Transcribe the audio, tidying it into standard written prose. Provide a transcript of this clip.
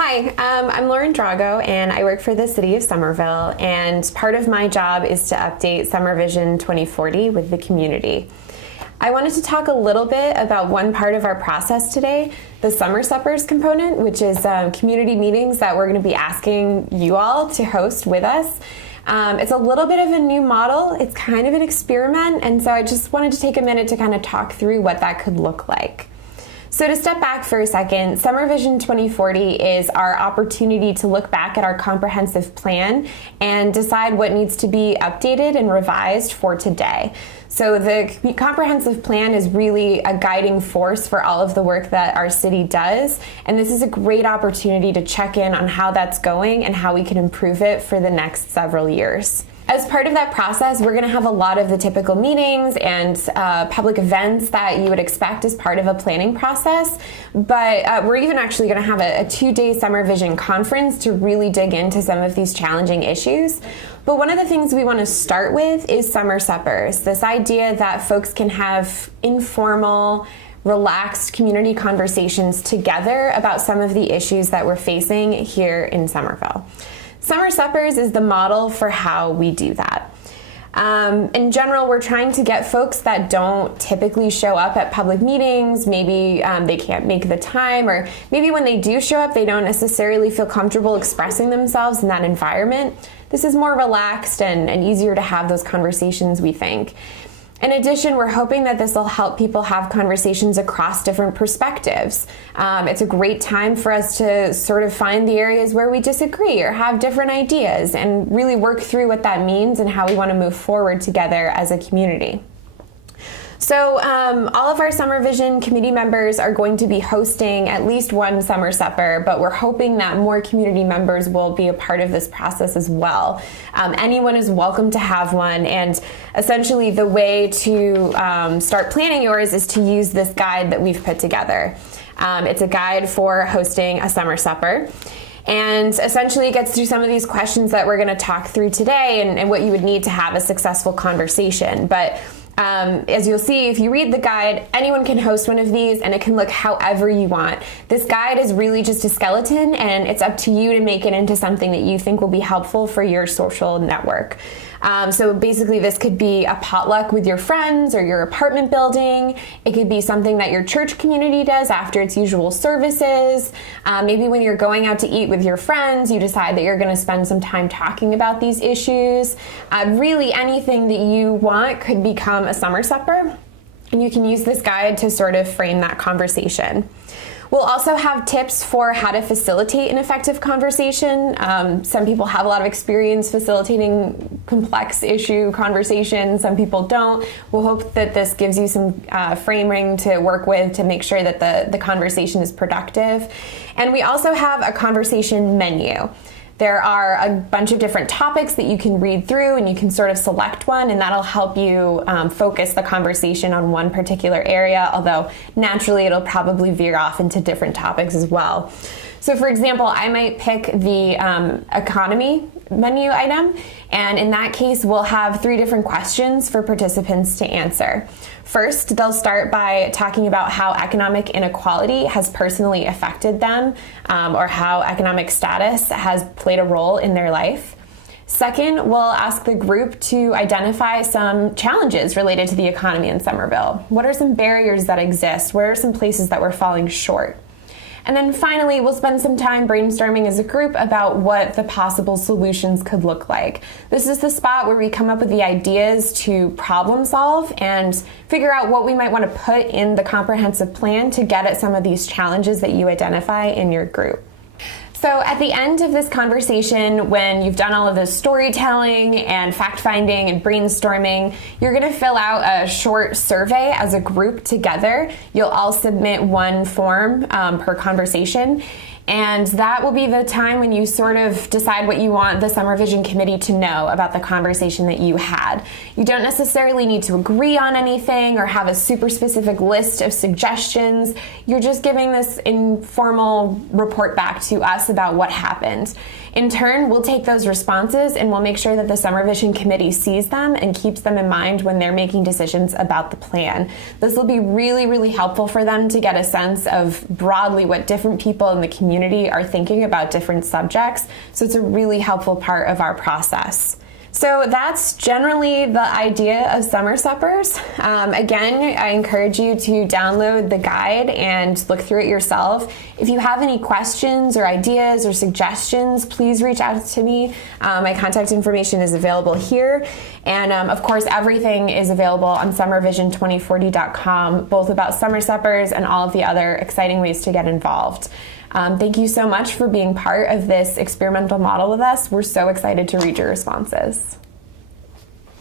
Hi, I'm Lauren Drago, and I work for the City of Somerville, and part of my job is to update Summer Vision 2040 with the community. I wanted to talk a little bit about one part of our process today, the SomerSuppers component, which is community meetings that we're going to be asking you all to host with us. It's a little bit of a new model. It's kind of an experiment, and so I just wanted to take a minute to kind of talk through what that could look like. So to step back for a second, Summer Vision 2040 is our opportunity to look back at our comprehensive plan and decide what needs to be updated and revised for today. So the comprehensive plan is really a guiding force for all of the work that our city does, and this is a great opportunity to check in on how that's going and how we can improve it for the next several years. As part of that process, we're going to have a lot of the typical meetings and public events that you would expect as part of a planning process, but we're even actually going to have a 2-day Summer Vision conference to really dig into some of these challenging issues. But one of the things we want to start with is SomerSuppers, this idea that folks can have informal, relaxed community conversations together about some of the issues that we're facing here in Somerville. SomerSuppers is the model for how we do that. In general, we're trying to get folks that don't typically show up at public meetings, maybe they can't make the time, or maybe when they do show up, they don't necessarily feel comfortable expressing themselves in that environment. This is more relaxed and easier to have those conversations, we think. In addition, we're hoping that this will help people have conversations across different perspectives. It's a great time for us to sort of find the areas where we disagree or have different ideas and really work through what that means and how we want to move forward together as a community. So all of our Summer Vision committee members are going to be hosting at least one Summer Supper, but we're hoping that more community members will be a part of this process as well. Anyone is welcome to have one, and essentially the way to start planning yours is to use this guide that we've put together. It's a guide for hosting a Summer Supper. And essentially it gets through some of these questions that we're going to talk through today and what you would need to have a successful conversation. But as you'll see, if you read the guide, anyone can host one of these and it can look however you want. This guide is really just a skeleton, and it's up to you to make it into something that you think will be helpful for your social network. So basically this could be a potluck with your friends or your apartment building. It could be something that your church community does after its usual services. Maybe when you're going out to eat with your friends, you decide that you're going to spend some time talking about these issues. Really anything that you want could become a Summer Supper, and you can use this guide to sort of frame that conversation. We'll also have tips for how to facilitate an effective conversation. Some people have a lot of experience facilitating complex issue conversations. Some people don't. We'll hope that this gives you some framing to work with to make sure that the conversation is productive. And we also have a conversation menu. There are a bunch of different topics that you can read through, and you can sort of select one, and that'll help you focus the conversation on one particular area, although naturally it'll probably veer off into different topics as well. So for example, I might pick the economy menu item, and in that case we'll have 3 different questions for participants to answer. First, they'll start by talking about how economic inequality has personally affected them, or how economic status has played a role in their life. Second, we'll ask the group to identify some challenges related to the economy in Somerville. What are some barriers that exist? Where are some places that we're falling short? And then finally, we'll spend some time brainstorming as a group about what the possible solutions could look like. This is the spot where we come up with the ideas to problem solve and figure out what we might want to put in the comprehensive plan to get at some of these challenges that you identify in your group. So at the end of this conversation, when you've done all of this storytelling and fact-finding and brainstorming, you're going to fill out a short survey as a group together. You'll all submit one form per conversation. And that will be the time when you sort of decide what you want the Summer Vision Committee to know about the conversation that you had. You don't necessarily need to agree on anything or have a super specific list of suggestions. You're just giving this informal report back to us about what happened. In turn, we'll take those responses and we'll make sure that the Summer Vision Committee sees them and keeps them in mind when they're making decisions about the plan. This will be really, really helpful for them to get a sense of broadly what different people in the community community are thinking about different subjects. So it's a really helpful part of our process. So that's generally the idea of SomerSuppers. Again, I encourage you to download the guide and look through it yourself. If you have any questions or ideas or suggestions, please reach out to me. My contact information is available here. And of course, everything is available on summervision2040.com, both about SomerSuppers and all of the other exciting ways to get involved. Thank you so much for being part of this experimental model with us. We're so excited to read your responses.